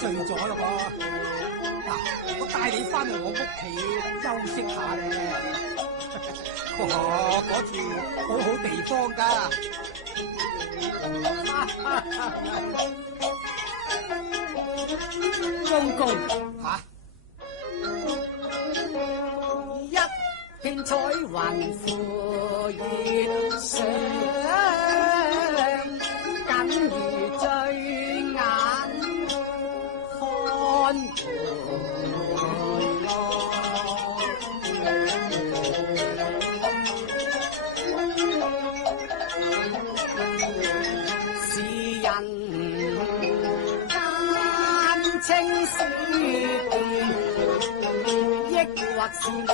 醉咗咯噃。嗱，我帶你翻去我屋企休息下咧。嗰處好好地方噶。公公吓，一片彩雲附葉上，緊如醉眼看時人間清史抑或是沒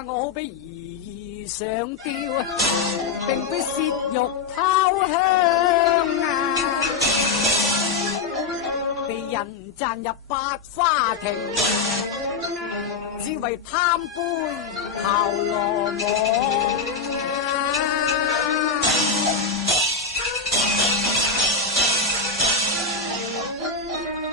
家我好比兒上吊，並非褻欲偷香啊！被人賺入百花亭，只為貪杯炮羅網啊！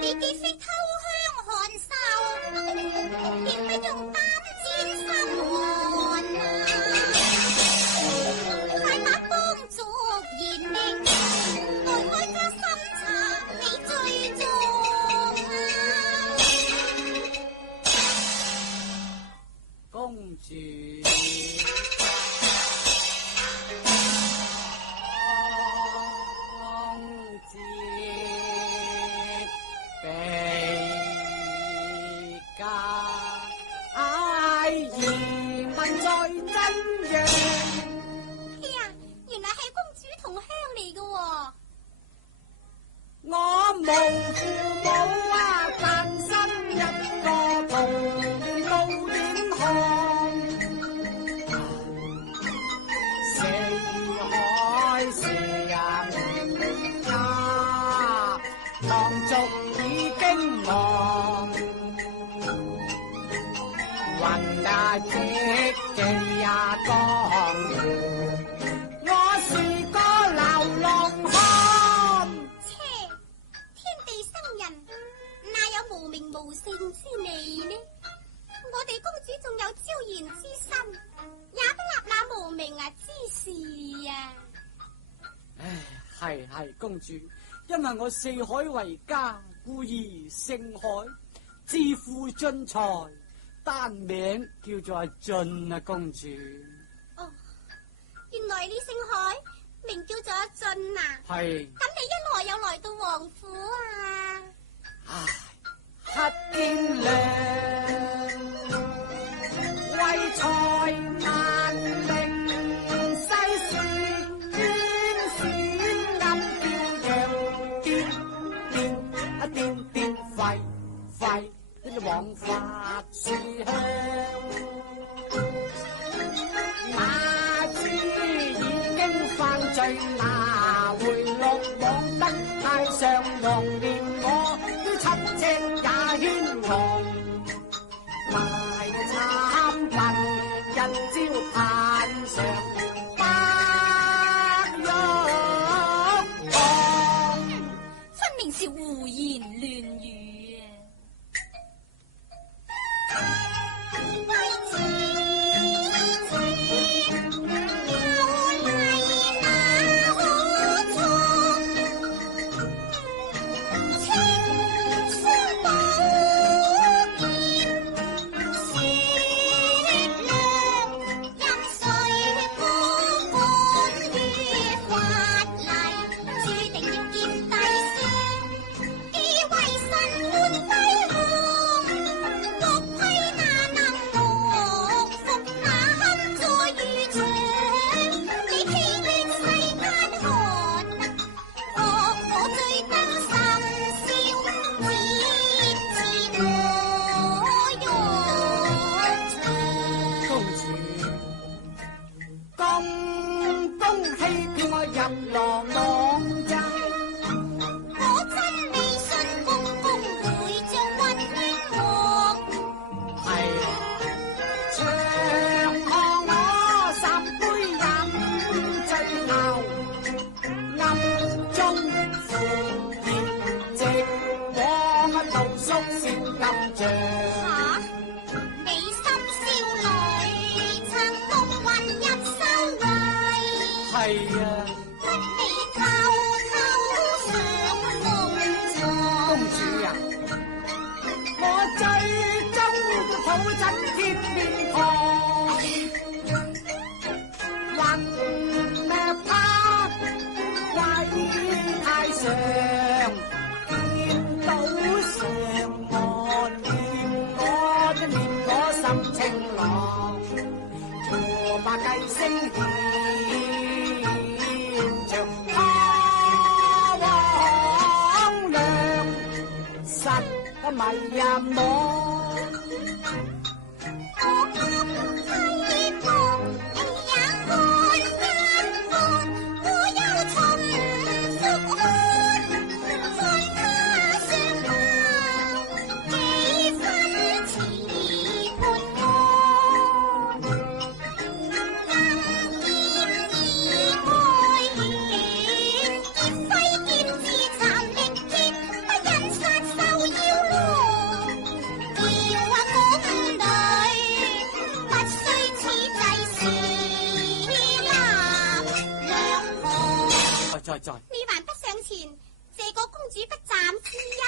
你既非偷香看哨，便不用擔戰心寒啊！快把幫助言明，待哀家審查你罪狀啊！公主。我無父母啊，誕生一個童年路遠航，四海是人家，皇族已經亡，雲啊積記啊江湖，我是個流浪漢。無名無姓之你呢？我哋公主仲有招賢之心，也不立那無名之事啊！唉，係公主，因為我四海為家，故而姓海，自負俊才，單名叫做阿俊啊，公主。哦，原來你姓海，名叫做阿俊啊？係。咁你一來又來到王府啊？唉。黑天亮，為財難明，世事冤險暗叫揚，顛廢呢啲枉法樹香，哪知已經犯罪，哪會落網得太上皇，連我都七尺也冤枉，賣慘笨，日朝盼上白玉堂，分明是胡言亂語啊！迷人我，我今前謝過公主不斬之恩。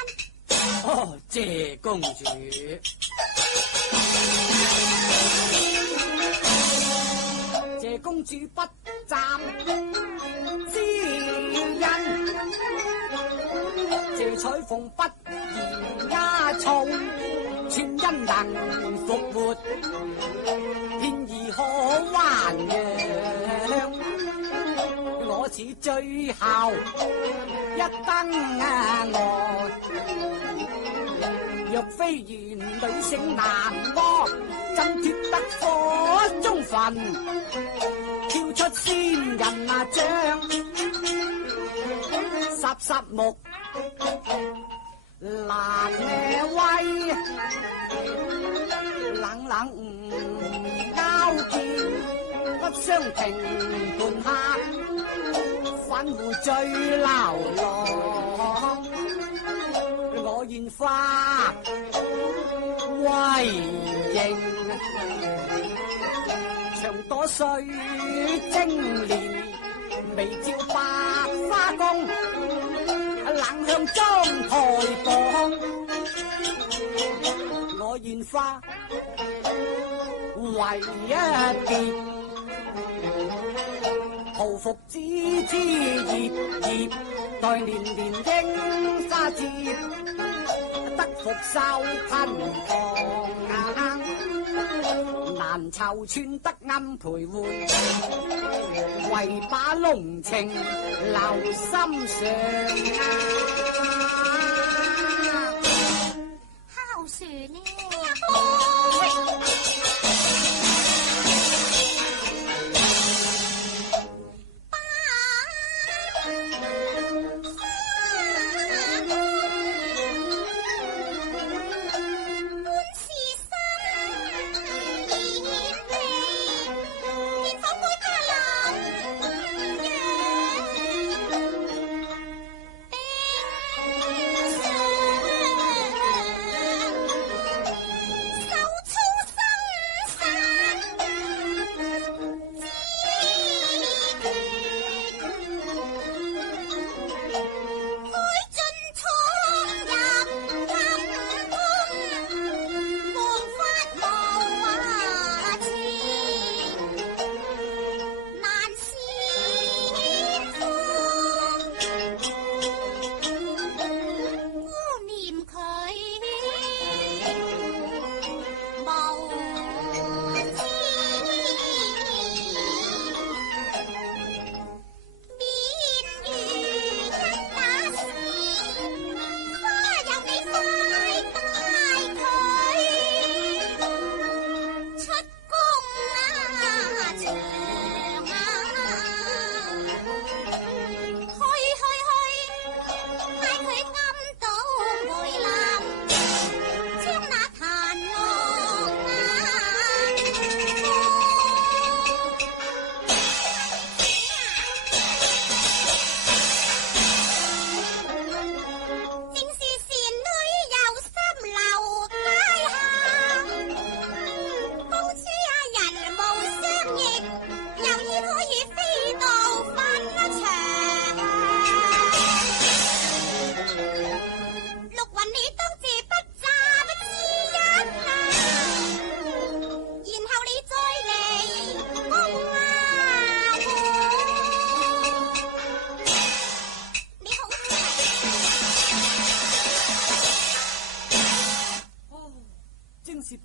哦，謝公主。謝公主不斬之恩，謝彩鳳不嫌丫重，全因能復活，便宜可還陽。我似最後一燈我，若非緣女性難過，怎脫得火中焚？跳出仙人掌，霎霎目難威，冷冷拗劍不相停半刻，反護最流浪。我願化為形，長朵水晶蓮，微照百花宮，冷香妝台榜。我願化為一蝶，匍匐枝枝葉葉，待年年櫻花節，得復收噴塘。難籌寸得暗徘徊，唯把濃情留心上。孝順呢？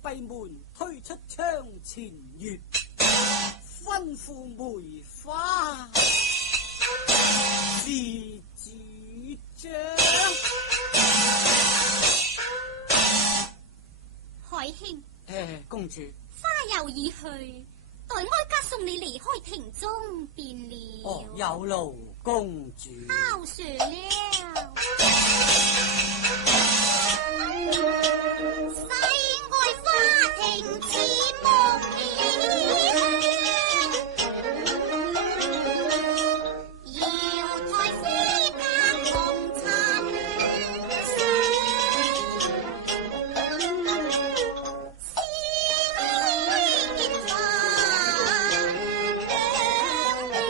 閉門推出窗前月，吩咐梅花是主張。海兄，公主，花又已去，待哀家送你離開庭中便了。哦，有勞公主。孝順了。情似夢兒，瑤台絲隔紅塵水，仙塵兩地。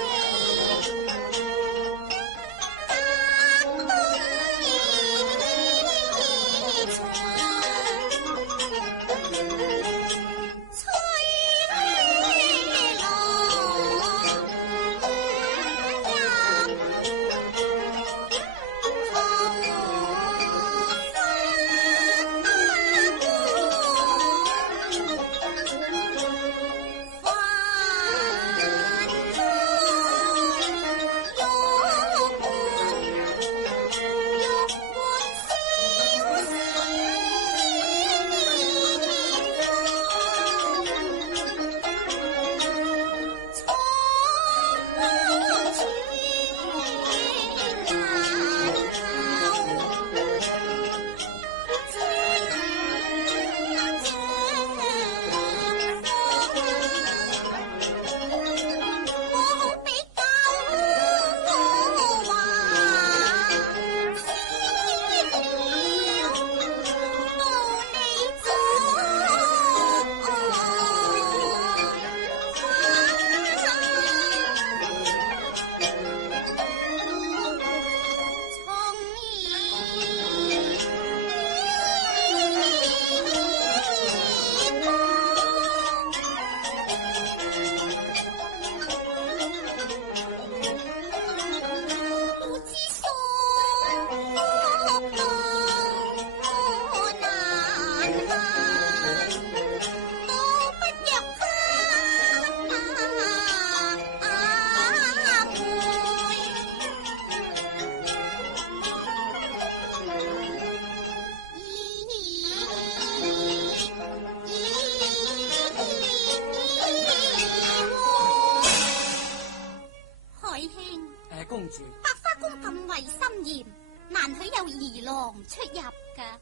衛森嚴，難許有兒郎出入噶。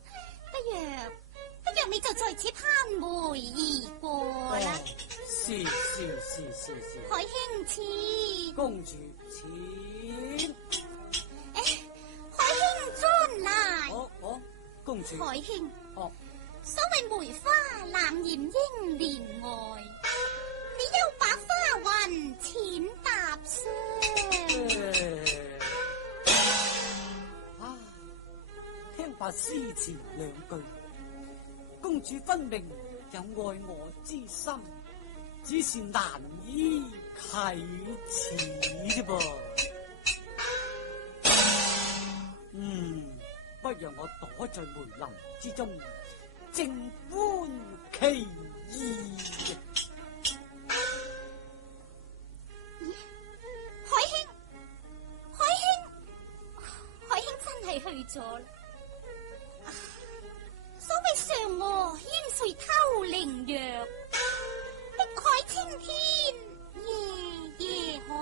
不若你就在此攀梅而過啦。是。海兄請。公主請。海兄尊來。公主。海兄。所謂梅花攬艷英蓮外，你休把花雲淺踏霜。聽罷詩詞兩句，公主分明有愛我之心，只是難以啟齒啫噃。不讓我躲在梅林之中，靜觀其意。海兄真係去咗啦。所謂嫦娥煙水偷靈藥，碧海青天夜夜看啊。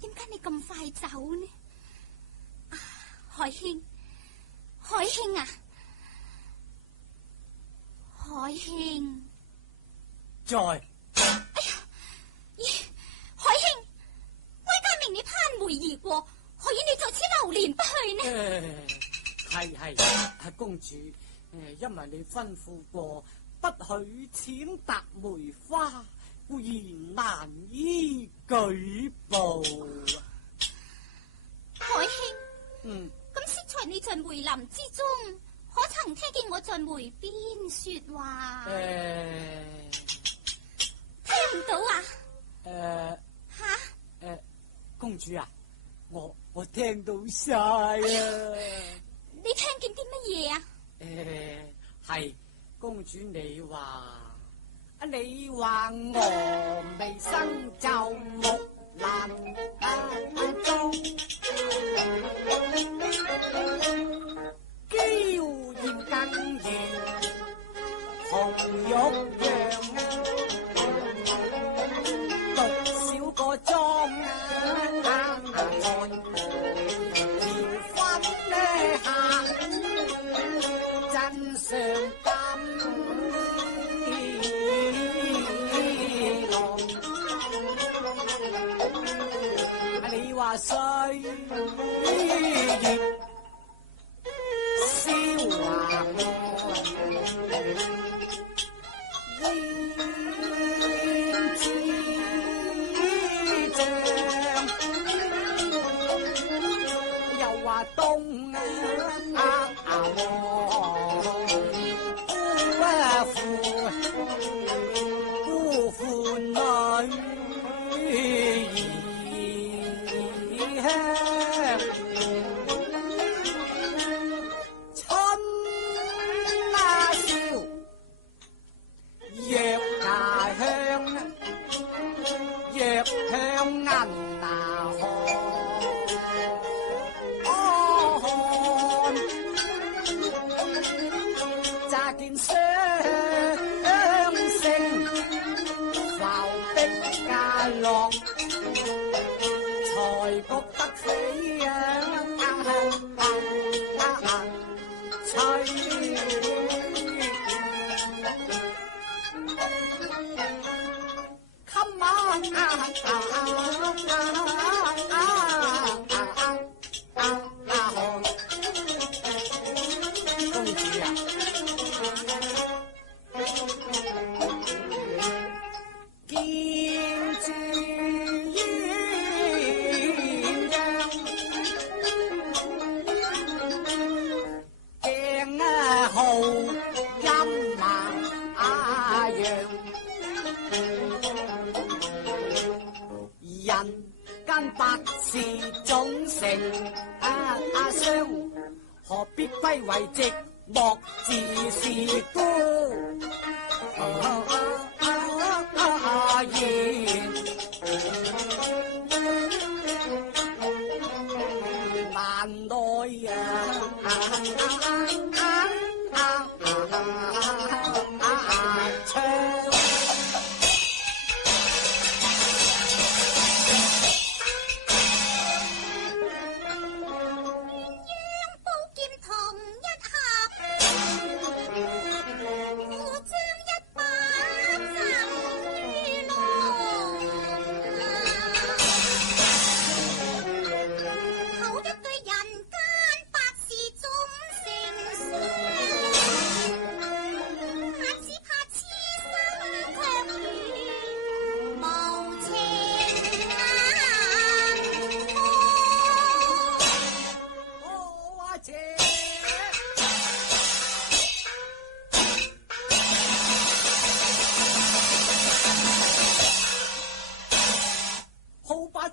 點解你咁快走呢？海兄啊，海兄在。哎呀，海兄，威家明你攀梅而過，何以你在此流連不去呢？係公主，因為你吩咐過不許踐踏梅花，固然難以舉報。海兄，咁適才你在梅林之中，可曾聽見我在梅邊說話？聽唔到啊？公主啊，我聽到晒啊！你聽見啲乜嘢啊？係公主你話我未生就木蘭中，嬌艷更艷，紅玉樣，獨少個妝上金浪，你話歲月蕭華艷之將，又話東孤負女兒春啊笑，若牙香銀啊看，乍見相樂，才覺得非誠相，何必歸為寂寞自是孤言。難耐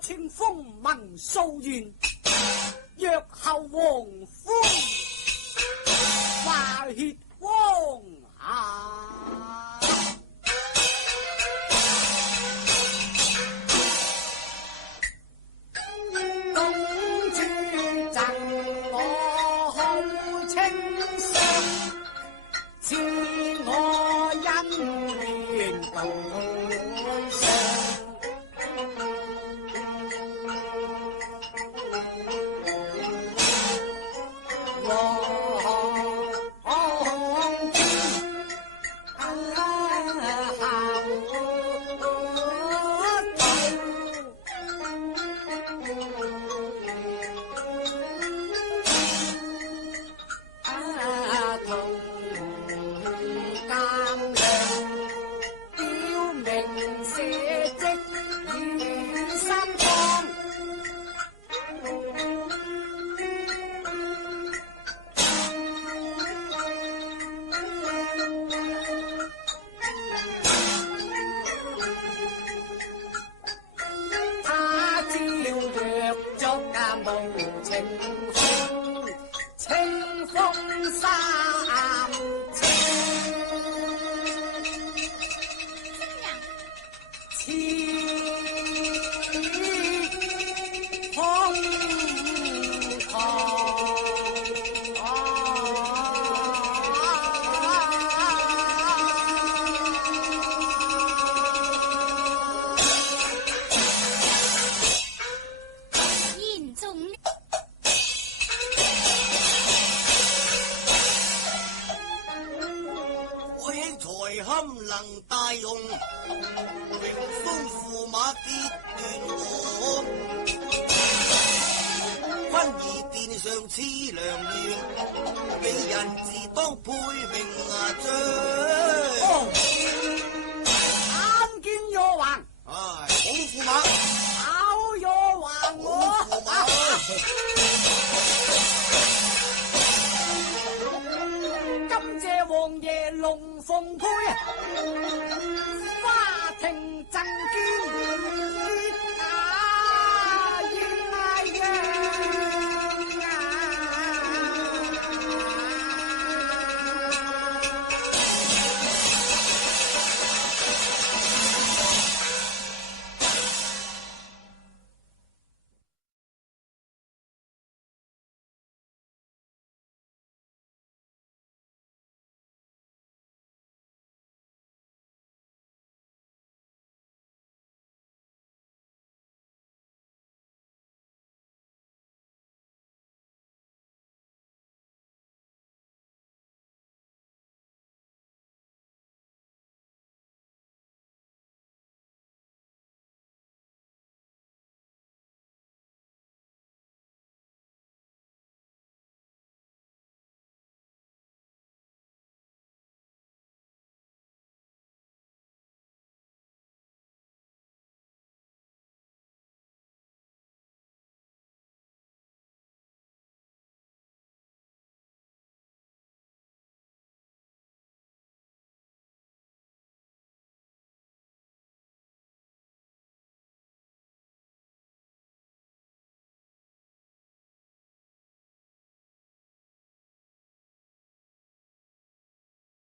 清風聞素願，若後黃昏化血汪下。公主贈我好清香，賜我姻緣共上。能大用，榮封駙馬結斷我，婚儀殿上似良緣，美人自當配名參見玉皇。好駙馬，好玉皇我。感謝王爺龍鳳配，花亭贈見。